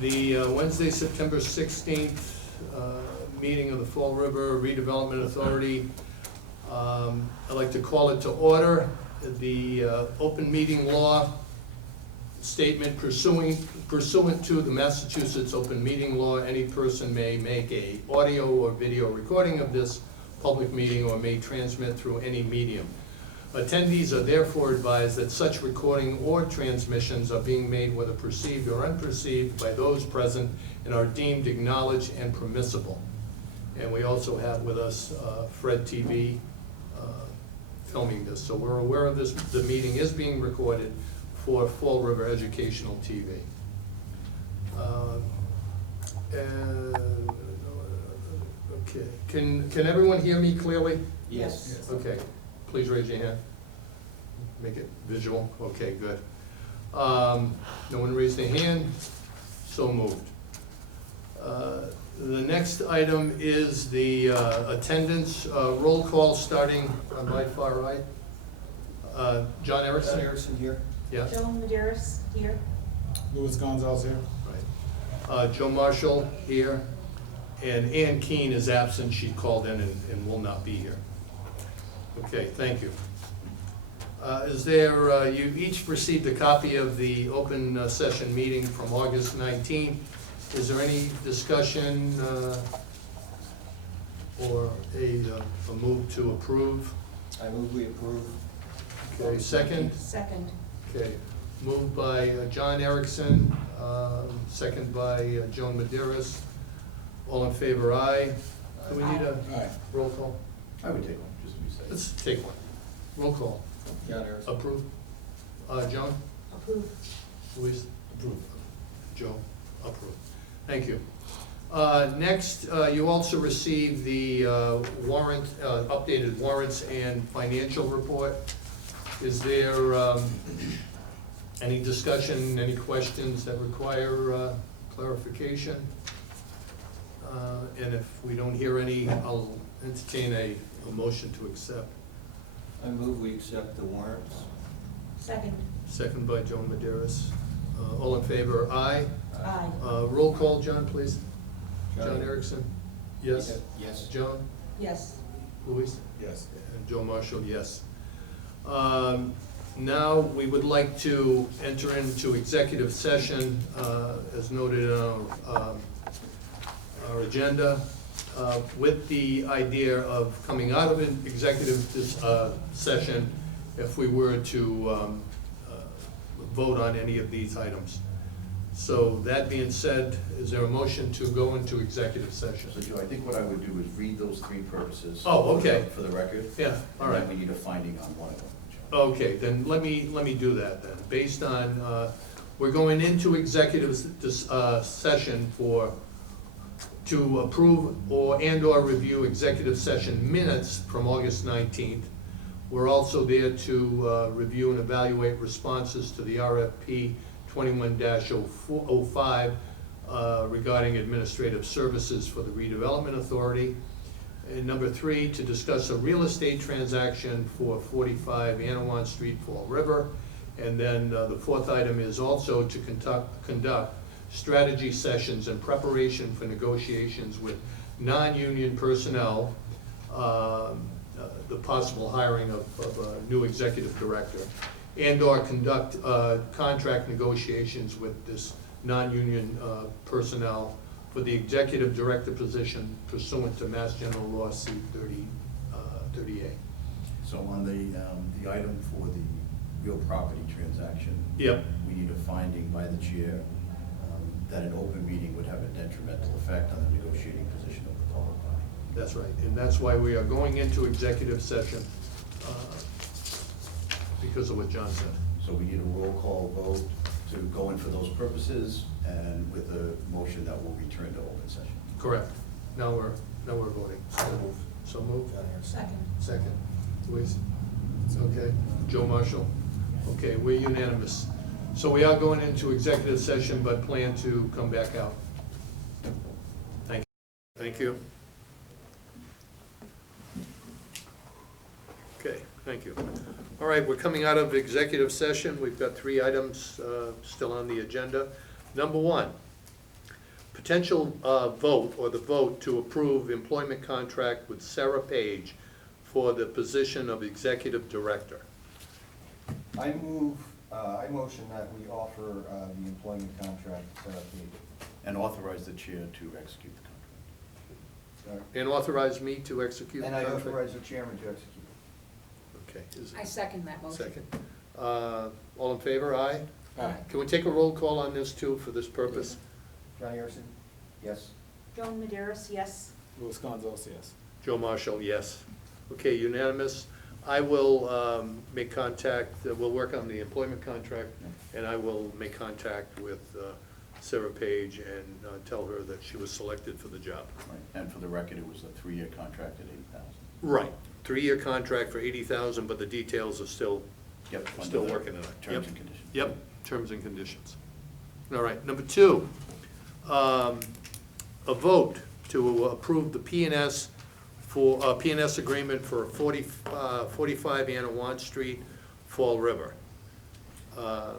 The Wednesday, September 16th meeting of the Fall River Redevelopment Authority. I'd like to call it to order. The open meeting law statement pursuant to the Massachusetts open meeting law, any person may make a audio or video recording of this public meeting or may transmit through any medium. Attendees are therefore advised that such recording or transmissions are being made whether perceived or unperceived by those present and are deemed acknowledged and permissible. And we also have with us Fred TV filming this, so we're aware of this. The meeting is being recorded for Fall River Educational TV. Okay, can everyone hear me clearly? Yes. Okay, please raise your hand. Make it visual. Okay, good. No one raised their hand, so moved. The next item is the attendance roll call starting on my far right. John Erickson? John Erickson here. Yeah, Joan Maderas here. Louis Gonzalez here. right. Joe Marshall here, and Ann Keene is absent. She called in and will not be here. Okay, thank you. Is there, you each received a copy of the open session meeting from August 19th. Is there any discussion or a move to approve? I move we approve. Okay, second? Second. Okay, moved by John Erickson, second by Joan Maderas. All in favor, aye. Do we need a Aye. roll call? I would take one, just to be safe. Let's take one. Roll call. John Erickson. Approve. Joan? Approve. Louise? Approved. Joe? Approved. Thank you. Next, you also received the warrant, updated warrants and financial report. Is there any discussion, any questions that require clarification? And if we don't hear any, I'll entertain a motion to accept. I move we accept the warrants. Second. Second by Joan Maderas. All in favor, aye. Aye. Roll call, John, please. John John. Erickson? Yes? Yes. Joan? Yes. Luis? Yes. And Joe Marshall, yes. Now, we would like to enter into executive session, as noted in our agenda, with the idea of coming out of an executive session if we were to vote on any of these items. So that being said, is there a motion to go into executive session? So Joe, I think what I would do is read those three purposes. Oh, okay. For the record. Yeah, all right. And then we need a finding on one of them. Joe. Okay, then let me do that then. Based on, we're going into executive session to approve and/or review executive session minutes from August 19th. We're also there to review and evaluate responses to the RFP 21-05 regarding administrative services for the Redevelopment Authority. And number 3, to discuss a real estate transaction for 45 Anawan Street, Fall River. And then the 4th item is also to conduct strategy sessions in preparation for negotiations with non-union personnel, the possible hiring of a new executive director, and/or conduct contract negotiations with this non-union personnel for the executive director position pursuant to Mass General Law C-30A. So on the item for the real property transaction. Yep. We need a finding by the chair that an open meeting would have a detrimental effect on the negotiating position of the public body. That's right, and that's why we are going into executive session because of what John said. So we need a roll call vote to go in for those purposes and with a motion that will return to open session. Correct. Now we're voting. So moved. So moved. John Erickson. Second. Second. Louise? Okay. Joe Marshall? Okay, we're unanimous. So we are going into executive session, but plan to come back out. Thank you. Thank you. Okay, thank you. All right, we're coming out of executive session. We've got 3 items still on the agenda. Number 1, potential vote, or the vote to approve employment contract with Sarah Page for the position of Executive Director. I motion that we offer the employment contract to Sarah Page. And authorize the chair to execute the contract. And authorize me to execute the And I contract? authorize the chairman to execute. Okay. Is- I second that motion. Second. All in favor, aye? Aye. Can we take a roll call on this too, for this purpose? John Harrison? Yes. Joan Maderos, yes. Louis Gonzalez, yes. Joe Marshall, yes. Okay, unanimous. I will make contact, we'll work on the employment contract, and I will make contact with Sarah Page and tell her that she was selected for the job. Right. And for the record, it was a 3-year contract at $80,000. Right. 3-year contract for $80,000, but the details are still Yep. Still under the working on it. Terms Yep. and conditions. Yep, terms and conditions. All right, number 2, a vote to approve the P&S for, P&S agreement for 45 Anawan Street, Fall River. I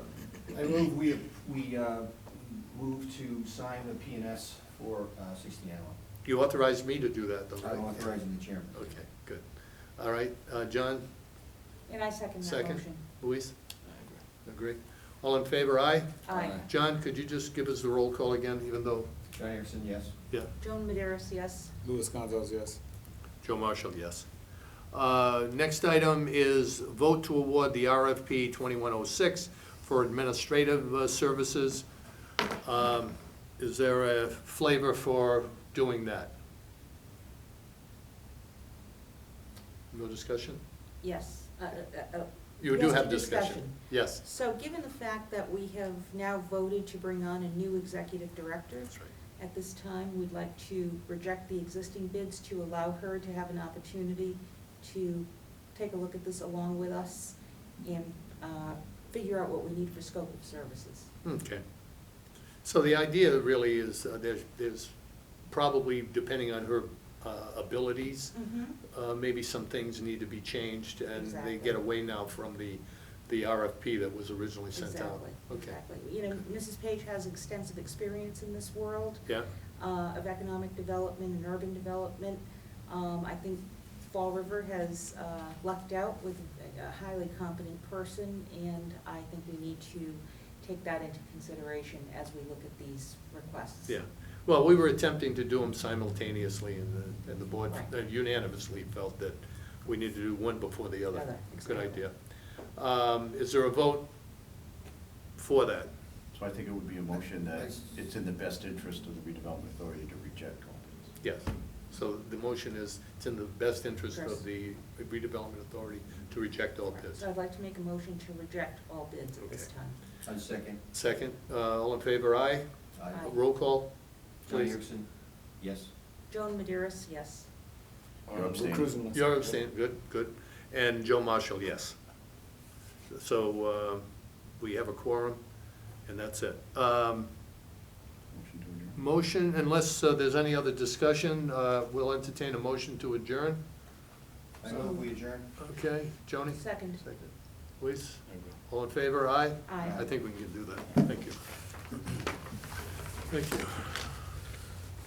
move we move to sign the P&S for 60 Analog. You authorized me to do that, though, right? I'm authorizing the chairman. Okay, good. All right, John, And I second that second? motion. Luis? Agree? All in favor, aye? Aye. John, could you just give us the roll call again, even though, John Harrison, yes. yeah, Joan Maderos, yes. Louis Gonzalez, yes. Joe Marshall, yes. Next item is vote to award the RFP 2106 for administrative services. Is there a flavor for doing that? No discussion? Yes. You do Yes, have discussion. Yes. So given the fact that we have now voted to bring on a new executive director, That's right. at this time, we'd like to reject the existing bids to allow her to have an opportunity to take a look at this along with us and figure out what we need for scope of services. Okay. So the idea really is, there's probably, depending on her abilities, maybe some things need to be changed, and they get Exactly. away now from the RFP that was originally sent out. Exactly, Okay. exactly. You know, Mrs. Page has extensive experience in this world Yeah, of economic development and urban development. I think Fall River has lucked out with a highly competent person, and I think we need to take that into consideration as we look at these requests. yeah. Well, we were attempting to do them simultaneously, and the board Right. unanimously felt that we need to do one before the other. Other, Good exactly. idea. Is there a vote for that? So I think it would be a motion that it's in the best interest of the redevelopment authority to reject all bids. Yes. So the motion is, it's in the best interest Yes. of the redevelopment authority to reject all bids. So I'd like to make a motion to reject all bids at this Okay. time. On second. Second, all in favor, aye? Aye. Aye. Roll call, John please. Harrison, yes. Joan Maderos, yes. You're abstaining. Cruising list. You're abstaining, good, good. And Joe Marshall, yes. So, we have a quorum, and that's it. Motion to adjourn. Motion, unless there's any other discussion, we'll entertain a motion to adjourn. I move we adjourn. Okay, Joni? Second. Second. Luis? All in favor, aye? Aye. I think we can do that. Thank you. Thank you.